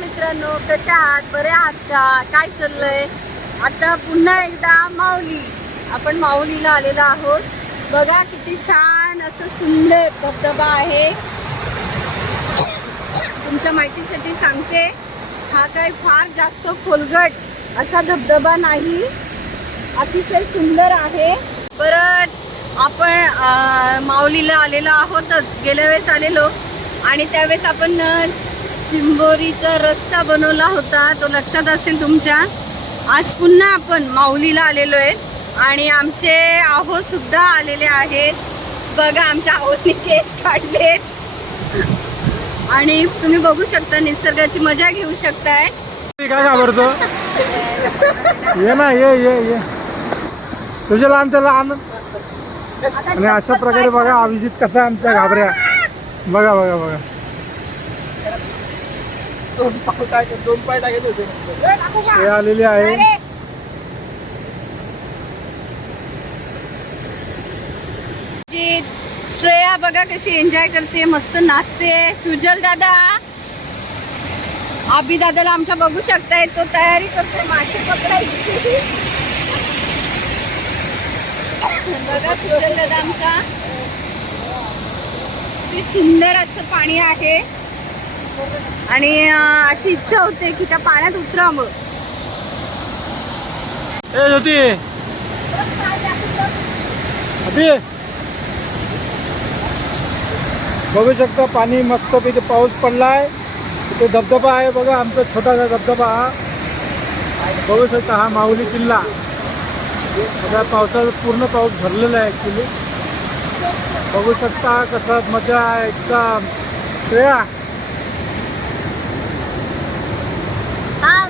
मित्रांनो कशा आहात? बरे आहात का? काय चाललंय? आता पुन्हा एकदा माऊली. आपण माऊलीला आलेलो आहोत. बघा किती छान असं सुंदर धबधबा आहे. तुमच्या माहितीसाठी सांगते हा काय फार जास्त खोलगट असा धबधबा नाही. अतिशय सुंदर आहे. परत आपण माऊलीला आलेलो आहोतच. गेल्या वेळेस आलेलो. आणि त्यावेळेस आपण चिंबोरीचा रस्सा बनवला होता. तो लक्षात असेल तुमच्या. आज पुन्हा आपण माऊलीला आलेलो आहे आणि आमचे आहो सुद्धा आलेले आहेत. बघा आमच्या आहोने केस काढलेत. आणि तुम्ही बघू शकता निसर्गाची मजा घेऊ शकताय. काय घाबरतो? ये ना ये ये ये. तुझ्या लहान. त्याला आनंद आणि अशा प्रकारे बघा अभिजित कसा आमच्या घाबऱ्या. बघा बघा बघा. दोन पाव टाक दोन पाय टाकत होते हे आलेली आहे. जी श्रेया बघा कशी एन्जॉय करते मस्त नाचते. सुजल दादा. आबी दादाला आमच्या बघू शकताय तो तयारी करतोय मासे पकडायची. बघा सुजल दादा आमचा. किती सुंदर असं पाणी आहे. आणि अशी इच्छा होते की त्या पाण्यात उतरावं. ए ज्योती! बघू शकता पाणी मस्तपैकी पाऊस पडलाय. तिथे धबधबा आहे बघा आमचा छोटासा धबधबा हा. बघू शकता हा माऊली किल्ला. सगळ्या पावसाळ्यात पूर्ण पाऊस भरलेला आहे ॲक्च्युली बघू शकता कसं मजा आहे एकदम. श्रेया हा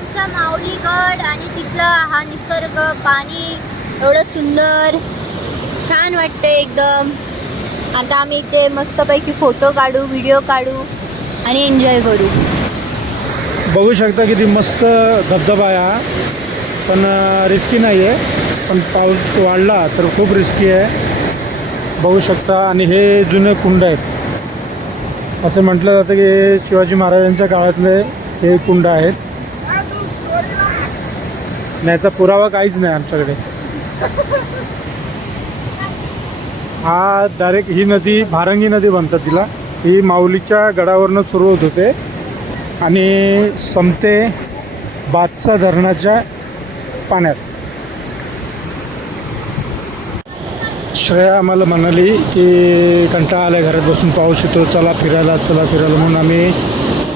अलीगड आणि तिथला हा निसर्ग पाणी एवढं सुंदर छान वाटतं एकदम. आता आम्ही इथे मस्तपैकी फोटो काढू व्हिडिओ काढू आणि एन्जॉय करू. बघू शकता किती मस्त धबधबा आहे हा. पण रिस्की नाही आहे पण पाऊस वाढला तर खूप रिस्की आहे. बघू शकता. आणि हे जुने कुंड आहेत. असं म्हटलं जातं की शिवाजी महाराजांच्या काळातले हे कुंड आहेत. आणि याचा पुरावा काहीच नाही आमच्याकडे. हा डायरेक्ट ही नदी भारंगी नदी म्हणतात तिला. ही माऊलीच्या गडावरनं सुरू होत होते. आणि संपते बादसा धरणाच्या पाण्यात. श्रेया आम्हाला म्हणाली की कंटाळा आला घरात बसून पाऊस येतो चला फिरायला चला फिरायला. म्हणून आम्ही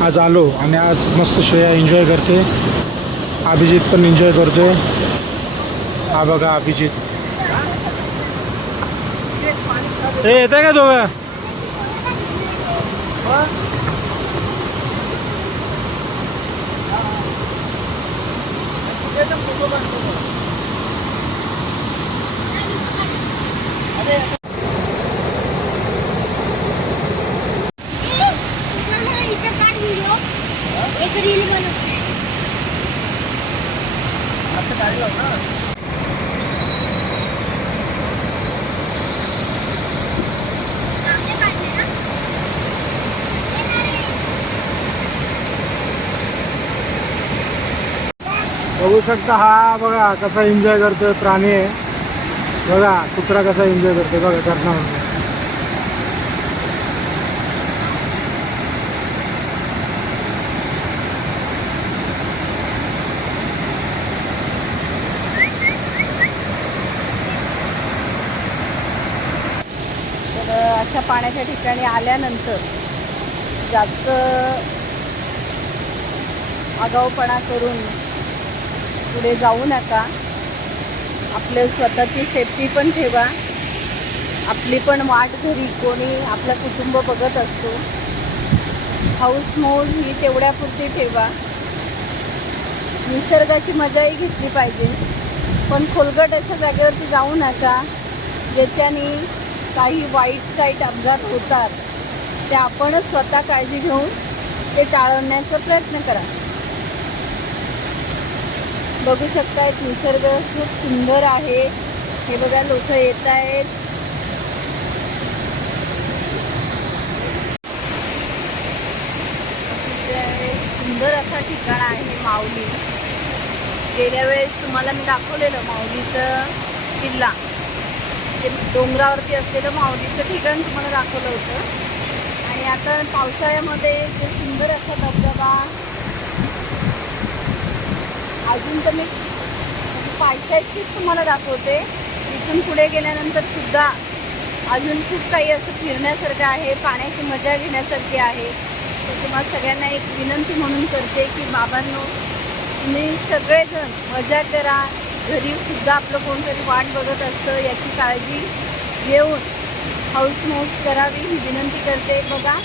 आज आलो. आणि आज मस्त श्रेया एन्जॉय करते. अभिजित पण एन्जॉय करतोय. हा बघा अभिजित. हे येत आहे का दोघं? पाहू शकता हा बघा कसा एन्जॉय करतोय प्राणी आहे. बघा कुत्रा कसा एन्जॉय करतोय बघा करणार तर अशा पाण्याच्या ठिकाणी आल्यानंतर जास्त आगाऊपणा करून पुढे जाऊ नका. आपलं स्वतःची सेफ्टी पण ठेवा. आपली पण वाट घरी कोणी आपलं कुटुंब बघत असतो. हाऊस मोड ही तेवढ्यापुरती ठेवा. निसर्गाची मजाही घेतली पाहिजे. पण खोलगट अशा जागेवरती जाऊ नका ज्याच्याने काही वाईट साईट अपघात होतात. ते आपणच स्वतः काळजी घेऊन ते टाळवण्याचा प्रयत्न करा. बघू शकतायत निसर्ग खूप सुंदर आहे. हे बघा लोक येत आहेत. अतिशय सुंदर असं असा ठिकाण आहे माऊली. गेल्या वेळेस तुम्हाला मी दाखवलेलं माऊलीचं किल्ला. ते डोंगरावरती असलेलं माऊलीचं ठिकाण तुम्हाला दाखवलं होतं. आणि आता पावसाळ्यामध्ये जे सुंदर असा धबधबा इथून तर मी पायथ्याशीच तुम्हाला दाखवते. इथून पुढे गेल्यानंतर सुद्धा अजून खूप काही असं फिरण्यासारखं आहे पाण्याची मजा घेण्यासारखी आहे. तर तुम्हाला सगळ्यांना एक विनंती म्हणून करते की बाबांनो तुम्ही सगळेजण मजा करा. घरी सुद्धा आपलं कोणतरी वाट बघत असतं याची काळजी घेऊन हाऊस मौस करावी ही विनंती करते. बघा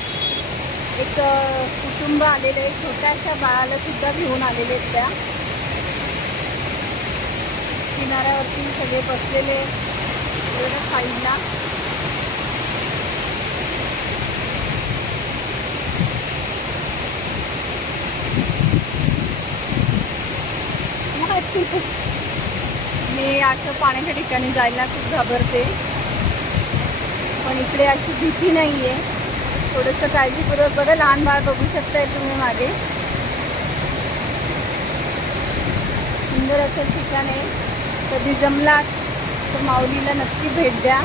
एक कुटुंब आलेलं आहे छोट्याशा बाळाला सुद्धा घेऊन आलेले आहेत त्या. किनाऱ्यावरती सगळे बसलेले साईडला. मी असं पाण्याच्या ठिकाणी जायला खूप घाबरते. पण इकडे अशी भीती नाही आहे थोडंसं काळजीपूर्वक बघा लहान बाळ बघू शकताय तुम्ही मागे. सुंदर असं ठिकाण आहे. कधी जमलात तर माऊलीला नक्की भेट द्या.